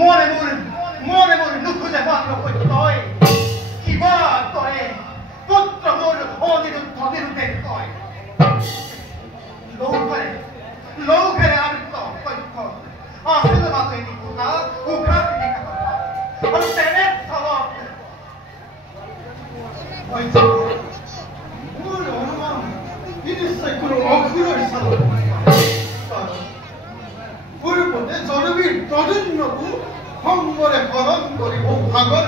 মনে নুখুজে মাত্ৰ সত্যই কিবা তৰে পুত্ৰ মোৰ অনিৰুদ্ধে কয় লৌঘৰে আবৃত সত্য আছিল মাত্ৰ এটি উঘা আৰু তেনে স্থলত মোৰ অনুমান নিশ্চয় কোনো অঘোৰৰ চালত পূৰ্বতে জনবীৰ তৰুণ্যকো সংগৰে হৰণ কৰিব ভাগৰ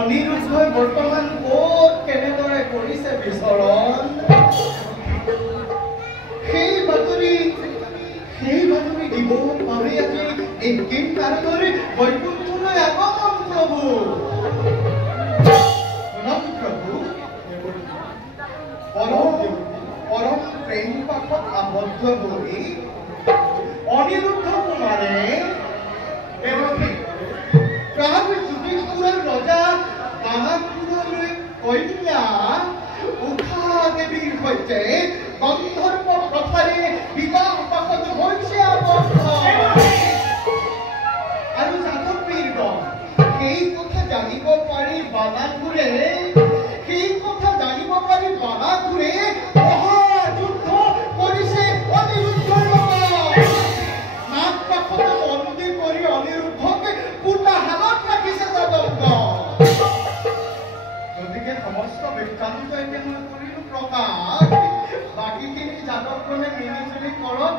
অনিৰুদ্ধই বৰ্তমান ক'ত কেনেদৰে কৰিছে বিচৰণ সেই বাতৰি দিব পাৰে আজি একেই কাৰণৰে বৈকুণ্ঠলৈ আগমন প্ৰভু পৰম প্ৰেম পাশত আবদ্ধ হৈ অনিৰুদ্ধ কুমাৰে ৰজা বানাপুৰলৈ কন্যা উষা দেৱীৰ সৈতে গন্ধৰ্ব প্ৰথাৰে বিবাহ পাশত হৈছে আবদ্ধ আৰু যাদৱীৰগণ সেই কথা জানিব পাৰি বানাপুৰে মহাযুদ্ধ কৰিছে অনিৰুদ্ধৰ লগত নাক কাষতে বন্দী কৰি অনিৰুদ্ধক পুতাহালত ৰাখিছে যাদৱগণ গতিকে সমস্ত বৃত্তান্ত এতিয়া মই কৰিলো প্ৰকাশ মিলিজুলি কৰক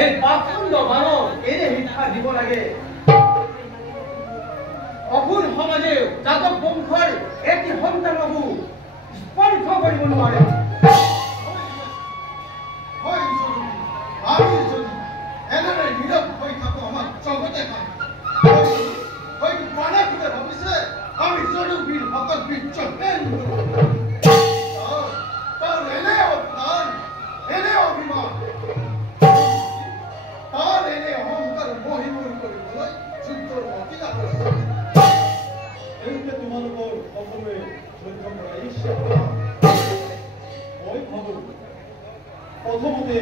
এই পাখণ্ড মানৱ এনে শিক্ষা দিব লাগে অসুৰ সমাজে যাদৱ বংশৰ এটি সন্তানকো স্পৰ্শ কৰিব নোৱাৰে আমি যদি এনেদৰে নীৰৱ হৈ থাকো আমাক জগতে পায় হয়তো প্ৰাণে খুবে ভাবিছে আমি জৰুৰ বীৰ ভকত বীৰ চন্দ্ৰেন তাৰ এনে অৱদান এনে অভিমান তাৰ এনে অহংকাৰ মহিমূৰ কৰিবলৈ যুদ্ধৰ অতি আৱশ্যক তেন্তে তোমালোকৰ সকলোৱে যুদ্ধ কৰাই মই ভাবো প্ৰথমতে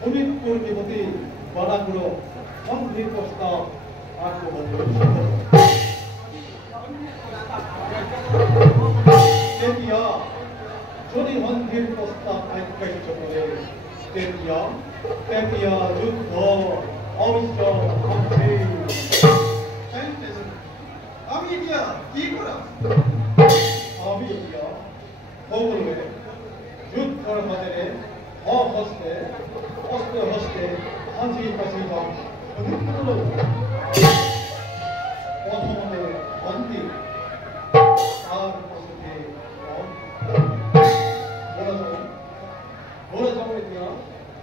শোণিতপুৰ নিমতি বানাগুড় সন্ধিৰ প্ৰস্তাৱ আগবঢ়াব তেতিয়া যদি সন্ধিৰ প্ৰস্তাৱ আগ্ৰাহ্য কৰে তেতিয়া যুদ্ধ অৱশ্যয় আমি এতিয়া কি কৰাম আমি এতিয়া সকলোৱে যুদ্ধৰ মাজেৰে অহস্তে অস্ত্ৰ হস্তে হাঁচি কাশি হন প্ৰথমে শান্তি তাৰ পাছতে বড় যাও এতিয়া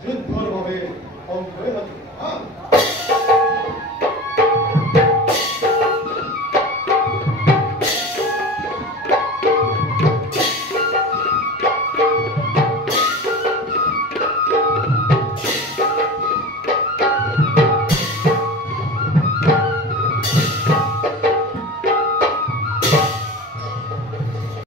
যুদ্ধৰ বাবে সংগ্ৰহ